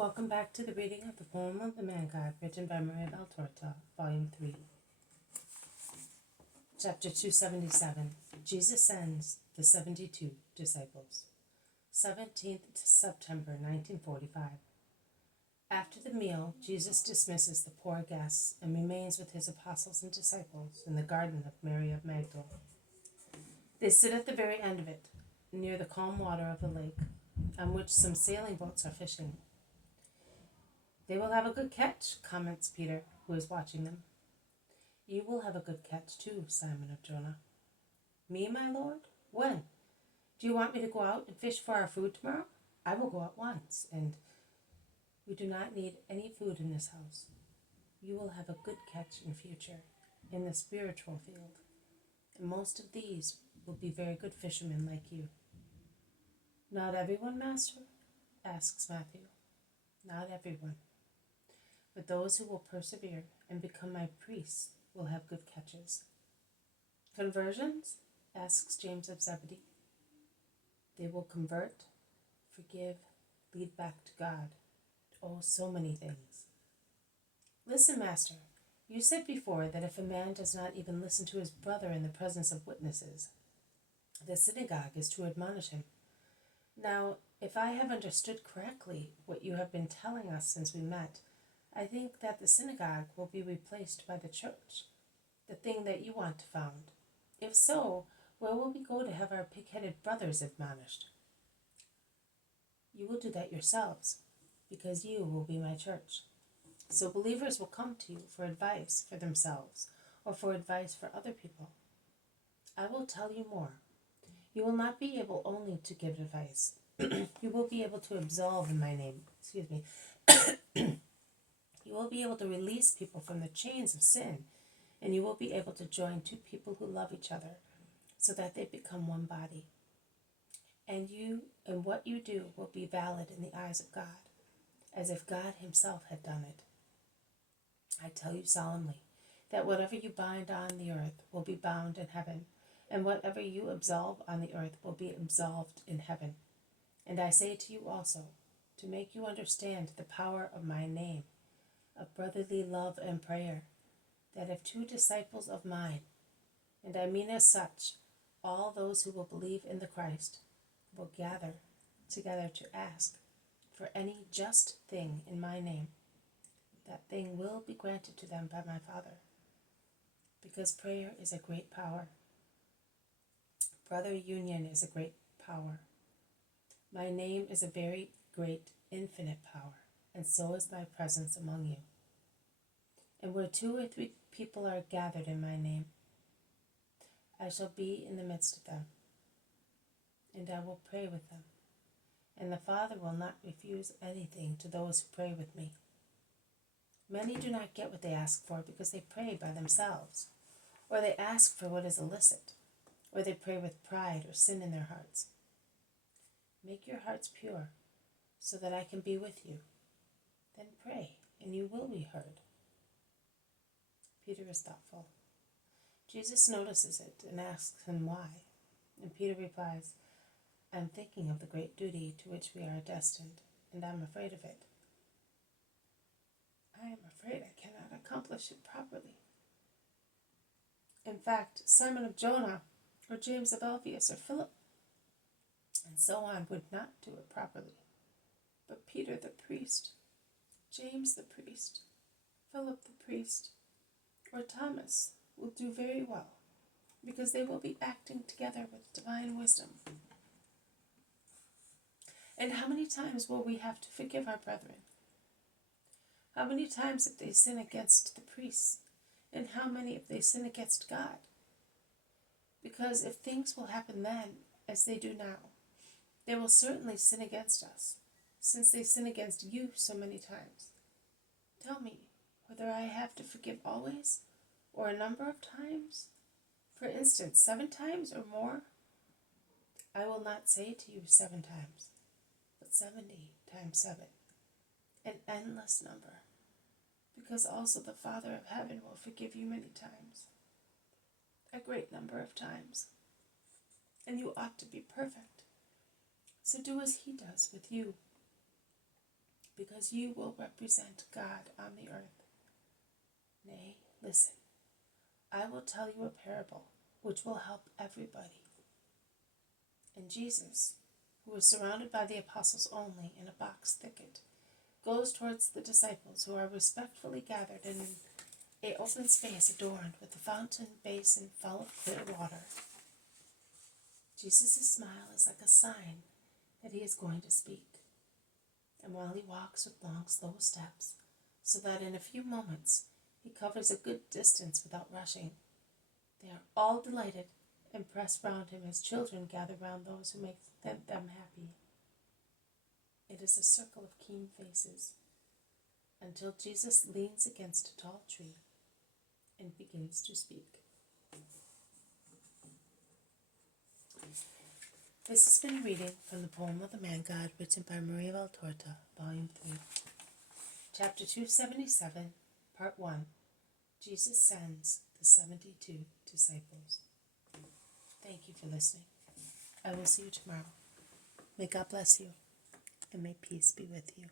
Welcome back to the reading of the poem of the Man God, written by Maria Valtorta, Volume 3. Chapter 277. Jesus sends the 72 disciples. 17th September 1945. After the meal, Jesus dismisses the poor guests and remains with his apostles and disciples in the garden of Mary of Magdala. They sit at the very end of it, near the calm water of the lake, on which some sailing boats are fishing. They will have a good catch, comments Peter, who is watching them. You will have a good catch too, Simon of Jonah. Me, my lord? When? Do you want me to go out and fish for our food tomorrow? I will go at once, and we do not need any food in this house. You will have a good catch in future, in the spiritual field, and most of these will be very good fishermen like you. Not everyone, master? Asks Matthew. Not everyone. But those who will persevere and become my priests will have good catches. Conversions? Asks James of Zebedee. They will convert, forgive, lead back to God. Oh, so many things. Listen, master. You said before that if a man does not even listen to his brother in the presence of witnesses, the synagogue is to admonish him. Now, if I have understood correctly what you have been telling us since we met, I think that the synagogue will be replaced by the church, the thing that you want to found. If so, where will we go to have our pig-headed brothers admonished? You will do that yourselves, because you will be my church. So believers will come to you for advice for themselves or for advice for other people. I will tell you more. You will not be able only to give advice. You will be able to absolve in my name. You will be able to release people from the chains of sin, and you will be able to join two people who love each other so that they become one body. And what you do will be valid in the eyes of God, as if God himself had done it. I tell you solemnly that whatever you bind on the earth will be bound in heaven, and whatever you absolve on the earth will be absolved in heaven. And I say to you also, to make you understand the power of my name, of brotherly love and prayer, that if two disciples of mine, and I mean as such, all those who will believe in the Christ, will gather together to ask for any just thing in my name, that thing will be granted to them by my Father, because prayer is a great power. Brother union is a great power. My name is a very great, infinite power, and so is my presence among you. And where 2 or 3 people are gathered in my name, I shall be in the midst of them, and I will pray with them. And the Father will not refuse anything to those who pray with me. Many do not get what they ask for because they pray by themselves, or they ask for what is illicit, or they pray with pride or sin in their hearts. Make your hearts pure, so that I can be with you. Then pray, and you will be heard. Peter is thoughtful. Jesus notices it and asks him why. And Peter replies, I'm thinking of the great duty to which we are destined, and I'm afraid of it. I am afraid I cannot accomplish it properly. In fact, Simon of Jonah, or James of Alphaeus, or Philip, and so on, would not do it properly. But Peter the priest, James the priest, Philip the priest, or Thomas will do very well, because they will be acting together with divine wisdom. And how many times will we have to forgive our brethren? How many times if they sin against the priests, and how many if they sin against God? Because if things will happen then, as they do now, they will certainly sin against us, since they sin against you so many times. Tell me whether I have to forgive always, or a number of times? For instance, 7 times or more? I will not say to you 7 times, but 70 times 7, an endless number, because also the Father of heaven will forgive you many times, a great number of times. And you ought to be perfect, so do as he does with you. because you will represent God on the earth. Nay, listen, I will tell you a parable which will help everybody. And Jesus, who was surrounded by the apostles only in a box thicket, goes towards the disciples who are respectfully gathered in an open space adorned with a fountain basin full of clear water. Jesus' smile is like a sign that he is going to speak. And while he walks with long, slow steps, so that in a few moments he covers a good distance without rushing, they are all delighted and press round him as children gather round those who make them happy. It is a circle of keen faces, until Jesus leans against a tall tree and begins to speak. This has been a reading from the poem of the Man God, written by Maria Valtorta, Volume 3. Chapter 277, Part 1. Jesus sends the 72 disciples. Thank you for listening. I will see you tomorrow. May God bless you, and may peace be with you.